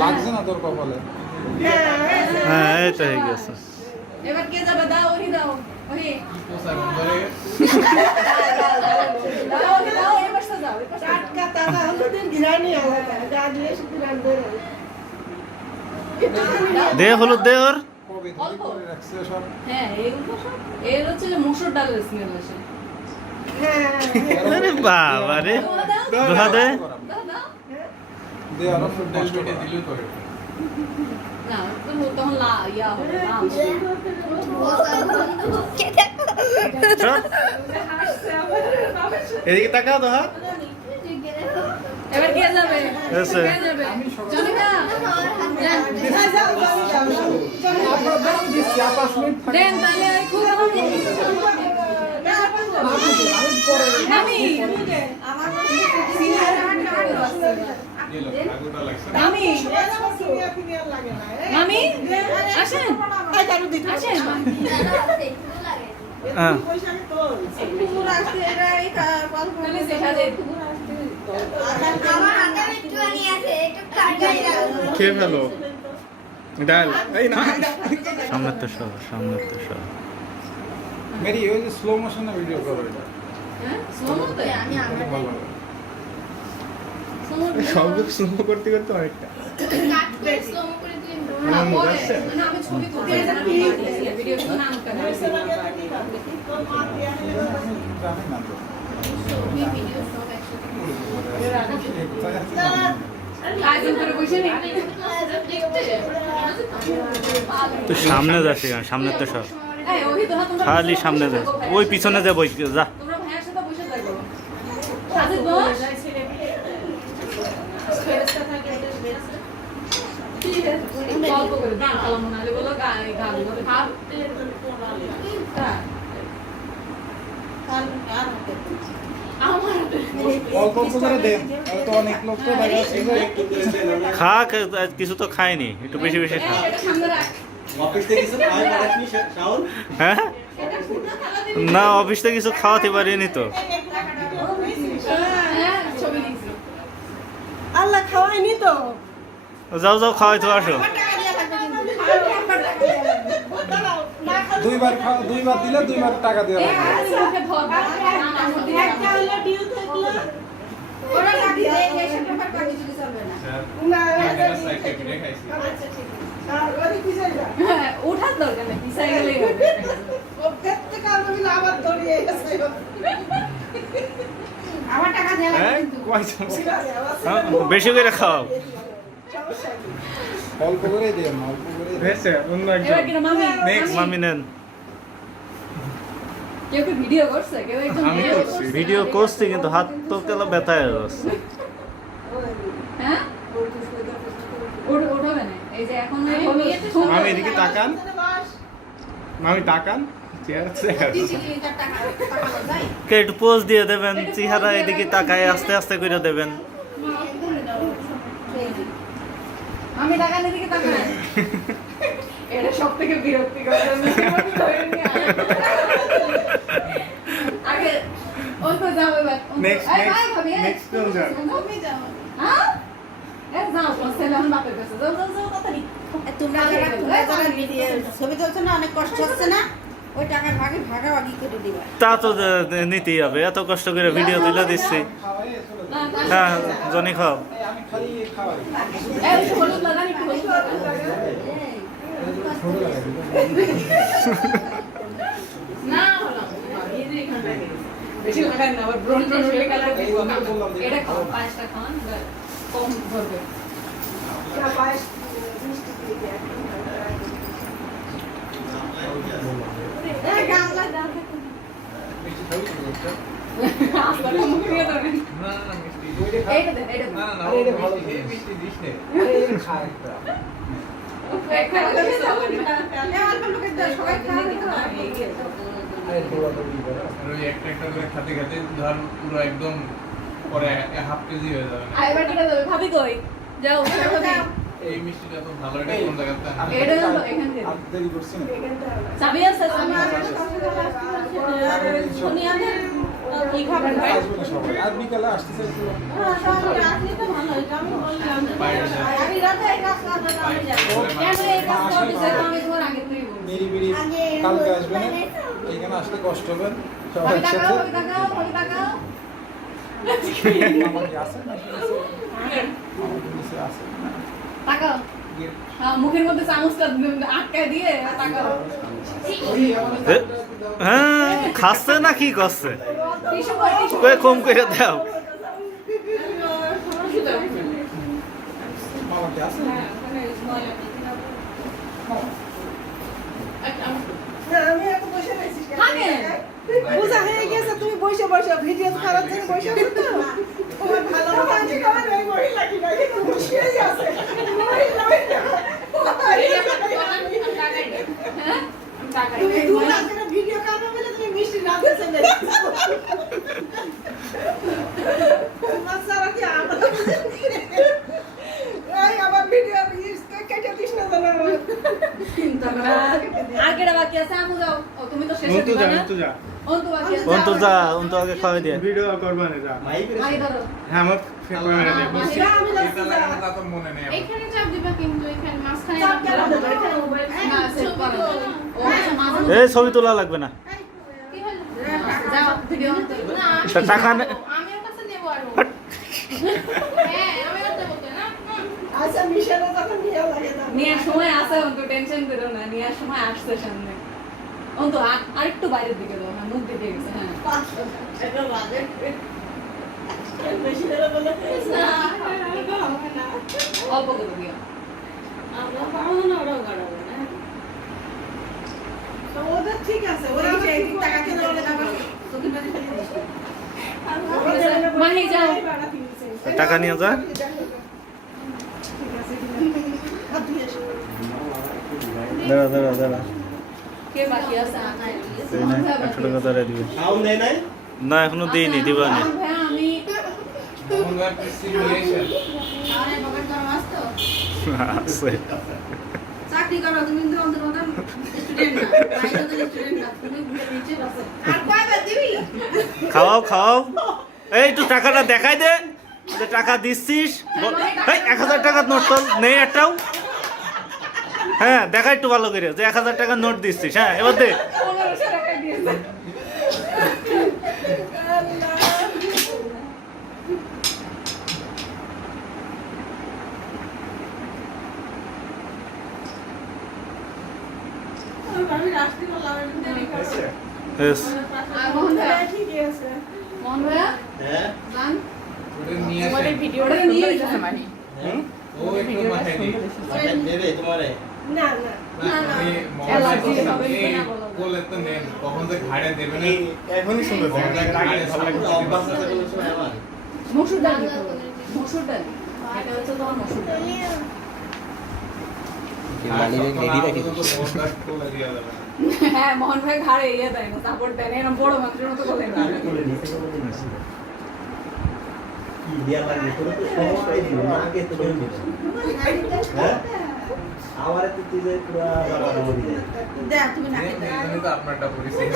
লাগছে না তোর কপালে? হ্যাঁ এই তো হয়ে গেছে। এবার কে যাবে? দাও ওহি দাও ওহি দাও এই পাশে যাও এই পাশে টাটকা তাজা হলুদের ঘিরানি আলাদা যা দিয়ে শুধু রান্ধে দে হলুদ দে ওর। কবে থেকে করে রাখছে সব? হ্যাঁ এইগুলো সব এর হচ্ছে যে মসুর ডালের স্মেল আসে। আরে বাবা রে দোহা দে। দাও দাও দে আর সব কষ্ট করে দিলই করে। না তখন ইয়া হবে না এদিকে তাকাও দোহা। এবার কে যাবে? এসে। কে যাবে? জনিকা আপনারা দাও দিছি 5 মিনিট থাকে। দেন তাহলে ওই খুব আমি আমি মামি আসেন আসেন হ্যাঁ তাহলে দেখা যায় খেয়ে ফেলো ডাল এই না সামনে তো সব সামনে তো সব। মেরি ওই যে স্লো মোশনে ভিডিও করো এটা। হ্যাঁ সোমতে ভালো হবে। সব স্লো করতে করতে অনেকটা আমি ছবি তুলতে ভিডিও না আনতে জানি না তো। আয়োজন করে বসে নি তো সামনে যাস সামনে তো সব এই ওহি তো তোমরা খালি সামনে যা ওই পিছনে যা বই যা। তোমরা ভাইয়ের সাথে বসে থাকো সাজিদ বস গল্প করে দান কালাম নালে বলো গাই গাল বলে ভাব আমার অল্প অল্প করে দেন। তো অনেক লোক তো দেখা যাচ্ছে যে খা কিছু তো খায়নি একটু বেশি বেশি খা। এটা সামনে রাখ অফিস থেকে কিছু খাওয়াই পাঠাসনি শাওন? হ্যাঁ এটা পুরো খালা দিবি না অফিস থেকে কিছু খাওয়াতে পারিনি তো। হ্যাঁ ছবি দিছি আল্লাহ খাওয়াইনি তো যাও যাও খাওয়াই তো আসো। দুইবার দিলে দুইবার টাকা দেওয়া লাগবে। মুখে ধর একটা হলো ডিউ থাকলো ওরা কাটি দেয় এসব ব্যাপার করে কিছু চলবে না না আচ্ছা ঠিক আছে ওই পিছনে যা হ্যাঁ ওঠার দরকার নেই পিছাই গেলেই হবে ও দেখতে কারণ আমি আবার দৌড়িয়ে গেছে আমার টাকা দেয়া হ্যাঁ লাগবে কিন্তু হ্যাঁ, বেশি করে খাও। সমস্যা কি অল্প করে দেন অল্প করে দেন। হয়েছে অন্য এবার একজন কিনা মামি Next. মামি নেন কেউ কি ভিডিও করছে কেউ একজন আমি ভিডিও করছি। করছে ভিডিও করছি কিন্তু হাত তো কেলা ব্যথা হয়ে যাচ্ছে। হ্যাঁ ওঠাবে না এই যে এখন মামি এদিকে তাকান মামি তাকান চেয়ার আছে কে একটু পোজ দিয়ে দেবেন চেহারা এদিকে তাকায় আস্তে আস্তে করে দেবেন। আমি টাকা দিকে তাকাই এটা সবথেকে বিরক্তিকর আগে ওই তো যাও এবার Next, এই ভাই next, ভাবি next film যাও। তুমি যাও হ্যাঁ এই যাও সেলে আমি বাপের কাছে যাও যাও যাও তাড়াতাড়ি তোমরা ছবি তুলছো না অনেক কষ্ট হচ্ছে না ওই টাকার ভাগে ভাগাভাগি করে দিবা তা তো নিতেই হবে এত কষ্ট করে ভিডিও তুলে দিচ্ছি। খাওয়াই চলে যান। হ্যাঁ জনি খাও। আমি খালি খাওয়াই। এই হলুদ লাগানি হলুদ লাগানি ছোট লাগে। না হলো এই যে এখানে লাগে বেশি লাগাই না আবার ব্রন ব্রন হয়ে গেল এটা খাও পাঁচটা খান কম ধরবে না পায়েস মিষ্টি দিয়ে দেয় এই গামলা দাও আসলে মুখে দিয়ে দেবেন এইটা দেন এইটা দেন আরে এটা ভালো জিনিস। আরে এটা খায় একটা। আরে দৌড়াদৌড়ি করে। একটা একটা করে খাতে খাতে ধর পুরো একদম পরে হাফ কেজি হয়ে যাবে না। এবার কেটে দেবে ভাবি কই যাও ভাবি এই মিষ্টিটা তো ভালো, এটা কোন জায়গাতে আনতে? এটা দাও এখান থেকে আর দেরি করছি না। চাবি আছে চাবি দুনিয়াতে কি খাবেন ভাই আসবে না সবাই। আর বিকালে আসতে চাইছিল। কেন এই কাজ করতেছে আমি তোমার আগে থেকেই বলছি মেরি মেরি কালকে আসবে না এখানে আসতে কষ্ট হবে সবাই ওই একসাথে তাকাও ওই তাকাও ওই তাকাও আমার কি আছে না আমার নিচে আছে তাকাও হ্যাঁ মুখের মধ্যে চামচটা আটকায় দিয়ে তাকাও এ, হ্যাঁ খাচ্ছে না কি করছে টিস্যু কই টিস্যু কই কম করে দাও আমার কি আছে হ্যাঁ ওখানে ময়লা থাকে বুঝা হয়ে গেছে তুমি বসে বসে ভিডিও করার জন্য বসে আছো তো তোমার ভালো লাগে আমার এই মহিলা কি না কি বসেই আছে তুমি দুই রাতের ভিডিও করবে বলে তুমি মিষ্টি না দিতে চলে তোমার সারা কি আমরা এই আমার ভিডিও কেটে দিস না জানো আগেটা বাকি আছে আমু যাও ও তুমি তো শেষে অন্তু দিবা যা না অন্তু যা অন্তু বাকি আছে অন্তু যা অন্তু আগে খাওয়াই দিয়ে ভিডিও করবা না যা মাইক আই ধরো হ্যাঁ আমার ক্যামেরা দেখো মাহিরা আমি যাচ্ছি এটা লাগানো তা তো মনে নেই আমার। এখানে চাপ দিবা কিন্তু এখানে মাঝখানে চাপ কেন দেবো? এখানে মোবাইল না সেট করো ও আচ্ছা মাঝে এই ছবি তোলা লাগবে না কি হলো যাও ভিডিও না তা টাকা নে- আমি ওর কাছে নেব আর হ্যাঁ আমি ওর দেব তো না আচ্ছা মিশানো তখন নিয়ে লাগে না নিয়ার সময় আসে অন্ত টেনশন করো না নিয়ার সময় আসছে সামনে অন্ত আরেকটু বাইরের দিকে দাও হ্যাঁ মুখ দিকে গেছে হ্যাঁ 500 টাকা লাগে বেশি করে বলে অল্প করে দিও আমরা পাবো না ওরাও গাড়াবো না তো ওদের ঠিক আছে ওরা সেই টাকা কেন বলে টাকা তোকে বাড়ি ফেলে দিছে মাহি যাও টাকা নিয়ে যা ঠিক আছে হাত ধুয়ে এসো দাঁড়া দাঁড়া দাঁড়া কে বাকি আছে এই নে, 100 টাকা দাঁড়ায় দিবে শাওন দেয় নাই না এখনো দিইনি দিবা না ভাই আমি মোহন ভাই প্রেসিডেন্ট আরে বগর করো আসতো আছে চাকরি করো তুমি কিন্তু অন্তত স্টুডেন্ট না বাইরে তো স্টুডেন্ট না তুমি নিচে বসো আর কয়বার দিবি খাওয়াও খাওয়াও এই তুই টাকাটা দেখাই দে যে টাকা দিচ্ছিস এই 1000 টাকার নোট তো নেই একটাও হ্যাঁ দেখাই একটু ভালো করে যে 1000 টাকার নোট দিচ্ছিস হ্যাঁ এবার দে 1500 টাকা দিয়েছে আমি রাষ্ট্রীয় লাভের দেরি করছি বেশ আর মোহন ভাই ঠিক আছে মোহন ভাইয়া হ্যাঁ গান ওটা নিয়ে আসে ভিডিওটা নিয়ে যাচ্ছে মানে হ্যাঁ ও একটু মাথায় দিই মাথায় দেবে তোমারে না না না, না। আমি অ্যালার্জি মনে হবে এই কিনা বলো। বলে তো নেন কখন যে ঘাড়ে দেবে না এখনই সুন্দর কখন যে ঘাড়ে ভালো লাগে অভ্যাস আছে কোনো সময় আমার মসুর ডাল দিতে হবে। মসুর ডাল এটা হচ্ছে তোমার মসুর ডাল হ্যাঁ মোহন ভাই ঘাড়ে ইয়ে দেয় না সাপোর্ট দেয় না এরকম বড় মানুষের মতো বলে না কি দিয়া লাগে তোর তো সহজ পাই দিও না আগে তো বলে দিও হ্যাঁ আমারে তো তুই যে পুরা বাবা বলি দেখ তুমি না এই তো আপনারটা পরিচয়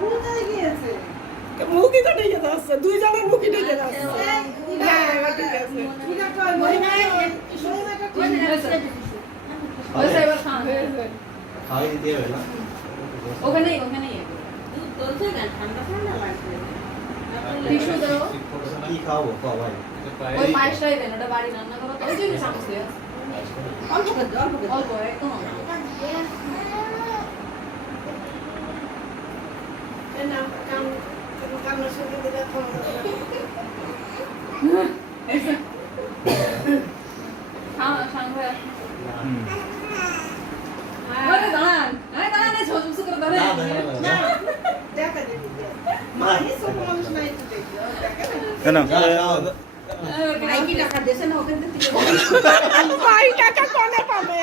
কোথায় গিয়েছে মুখই তো ঢেকে যাচ্ছে দুই জনের মুখই ঢেকে যাচ্ছে হ্যাঁ এবার ঠিক আছে ঠিক আছে হয়েছে এবার খান হয়েছে খাওয়াই দিতে হবে না ওখানেই ওখানেই চলছে না ঠান্ডা ঠান্ডা লাগছে টিস্যু দাও কি খাওয়াবো খাও ভাই ওই পায়েসটাই দেন ওটা বাড়ি রান্না করো তো ওই জন্য চামচ দিয়ে অল্প করে অল্প করে অল্প একদম অল্প। এর নাম কাম কামনার সঙ্গে দিলে শান ভাইয়া ওরে দাঁড়ান দাঁড়ান এই ছোট ছোট করে না দাঁড়ান না দেখা দিবি মা এই সব মানুষ নাই তো দেখি দেখা কেন নাই কি টাকা দেছে না ওখান থেকে ভাই টাকা কোনে পাবে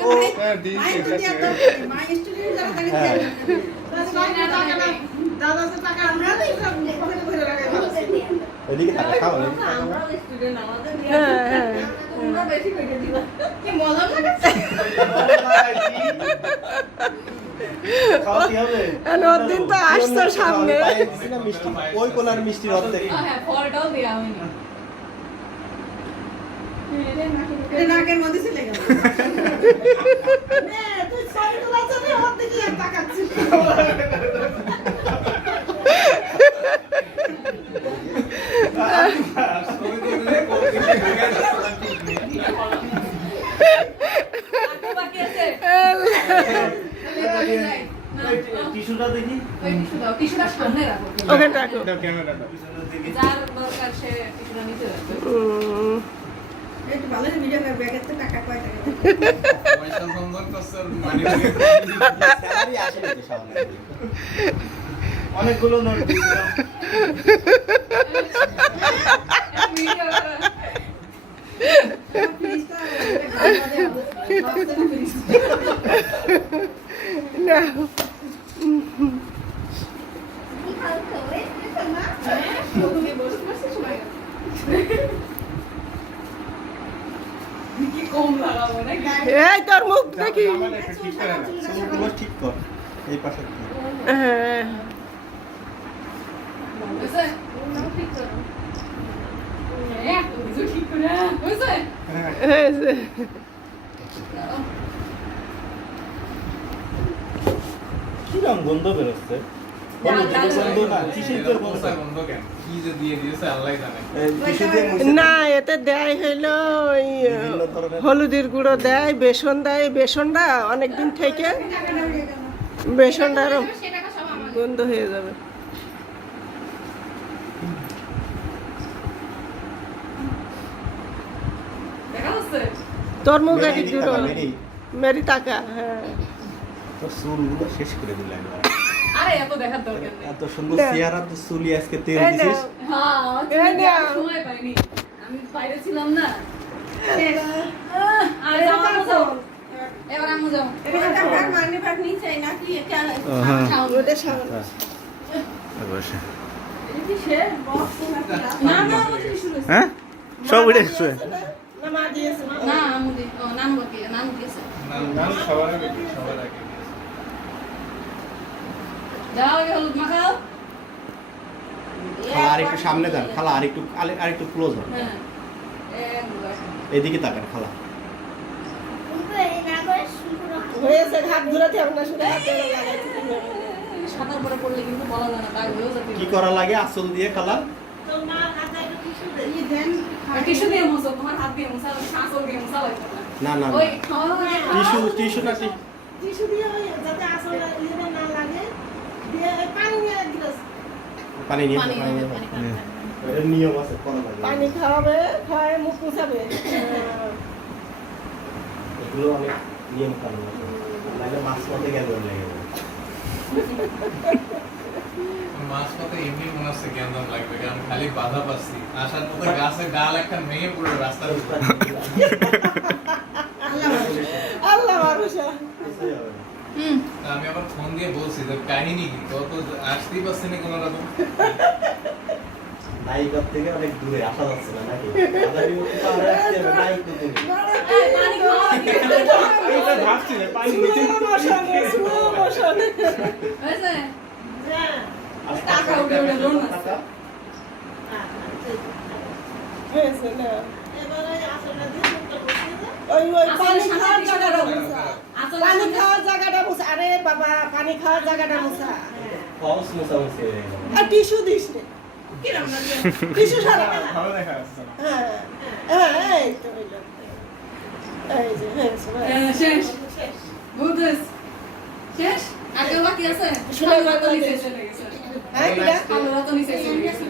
ও হ্যাঁ দিই মাই তো দিয়া তো মাই স্টুডেন্ট যারা টাকা দিয়ে দাদা তো টাকা আমরা তো সব পকেটে ভরে রাখাই ভাবছি ওইদিকে টাকা খাও আমরা স্টুডেন্ট আমাদের তোমরা বেশি পেটে দিবা কি মজা লাগছে খাওয়াতে হবে দিন তো আসছে সামনে মিষ্টি ওই কোনার মিষ্টির অর্ধেক হ্যাঁ ফলটাও দেওয়া হয়নি এটা নাকের মধ্যে চলে গেল নে তুই ছবি তোলার জন্য ওর দিকে তাকাচ্ছিস বাকি আছে টিস্যুটা দেখি ওই টিস্যু দাও, টিস্যুটা সামনে রাখো। ওখানে রাখো দাও ক্যামেরাটা যার দরকার সে টিস্যুটা নিতে রাখবে। একটু ভালো ভিডিও করবে ব্যাগের তো টাকা কয় টাকা পয়সা বন্ধন করছে মানি ব্যাগে স্যালারি আসে না তো সামনে অনেকগুলো নোট দিয়েছিলাম ভিডিও করো। ফ্রিজটা ফ্রিজ না তুমি বসে বসে সময় কি কম লাগাবো নাকি? এই তোর মুখ দেখি আমাদের একটু ঠিক করে না চুলগুলো ঠিক কর এই পাশে কর। হ্যাঁ বুঝছে? ঠিক করো। এত কিছু ঠিক করে, বুঝছে? এই যে, কিরম গন্ধ বেরোচ্ছে লাল লাল গন্ধ না কিসের যে গন্ধ পয়সা বন্ধ কেন কি যে দিয়ে দিয়েছে আল্লাহ জানে এই টিস্যু দিয়ে মুছে না এতে দেয় হইলো ওই বিভিন্ন ধরনের হলুদের গুঁড়ো দেয় বেসন দেয় বেসনটা অনেকদিন থেকে বেসনটা আরো সে টাকা সব আমার। গন্ধ হয়ে যাবে দেখা যাচ্ছে? তোর মুখ মেরি একটু দিকে দূর তাকা, মেরি। মেরি টাকা হ্যাঁ তোর চুলগুলো শেষ করে দিল একবার আরে এত দেখার দরকার নেই। এত সুন্দর দেখ। চেহারা তো চুলি আজকে তেল এই দিছিস নাও। হ্যাঁ, এই নাও। সময় পাইনি। আমি বাইরে ছিলাম না। আরে এটা আম্মু কার যাও। ফোন? এবার আম্মু যাও। এটা টাকার মানি ব্যাগ নিচে নাকি এটা খাও। ওদের সামনে বসে এটা কি সে বক্স নাকি না না ওটা শুরু হয়েছে হ্যাঁ সব উঠে গেছে না মা দিয়েছে না আম্মু দি ও নাম বাকি নাম দিয়েছে। নাম সবার আগে সবার আগে যাও আগে হলুদ মাখাও। খালা আর একটু সামনে যান খালা আর একটু আর একটু ক্লোজ হন হ্যাঁ। একবার। এদিকে তাকান খালা হয়েছে ঘাট ঘুরাতে হবে না শুধু হাতে লাগাইতে হবে। সাঁতার পরে পড়লে কিন্তু বলা যায় না দাগ হয়েও যেতে কি করা লাগে আসল দিয়ে খালা তো মা হাতে একটু টিস্যু দে ই দেন টিস্যু দিয়ে মুছো তোমার হাত দিয়ে মুছা শাঁসল দিয়ে মুছা লাগবে না। না না ওই খাওয়া টিস্যু টিস্যু না টিস্যু দিয়ে ওই যাতে আসলে ইয়ে না লাগে দিয়ে এই পানি নিয়ে গ্লাস পানি নিয়ে পানি পানি নিয়ে পানি পানি এর নিয়ম আছে করা লাগে পানি খাওয়াবে খাওয়ায় মুখ মুছাবে এগুলো অনেক নিয়ম কানুন আছে লাগে মাছ পথে গেলে লেগে যাবে মাছ পথে এমনি মনে হচ্ছে জ্ঞান লাগবে কারণ খালি বাধা পাচ্ছি আসার পথে গাছে ডাল একটা ভেঙে পড়ে রাস্তার উপর আল্লাহ ভরসা হুম তা আমি আবার ফোন দিয়ে বলছি যে কাহিনী কি তো তো আসতেই পারছি না কোনো রকম নায়িকার থেকে অনেক দূরে আসা যাচ্ছে না নাকি আদারি মতো তো আমরা আসতে হবে নায়িক তো তুমি এই পানি খাওয়া এইটা ভাবছি না পানি নিচে হয়েছে হ্যাঁ টাকা উঠে উঠে দৌড় না। টাকা হয়েছে না এবারে আসলে দিয়ে মুখটা বসিয়ে দে ওই ওই আসলে পানি সামনে খাওয়ার টিস্যু জায়গাটা দাও। মুছা আসলে পানি সামনে- খাওয়ার জায়গাটা মুছা আরে বাবা পানি খাওয়ার জায়গাটা মুছা ফলস মোছামুছি হয়ে গেল আর টিস্যু দিস নে কিরম লাগে টিস্যু সারা ভালো দেখা যাচ্ছে না হ্যাঁ হ্যাঁ এই তো হইলো এই যে হয়েছে শেষ বুঝছিস শেষ আর কেউ বাকি আছে শুনে কালো রাত নিচে চলে গেছে হ্যাঁ কিরা কালো রাত নিচে চলে গেছে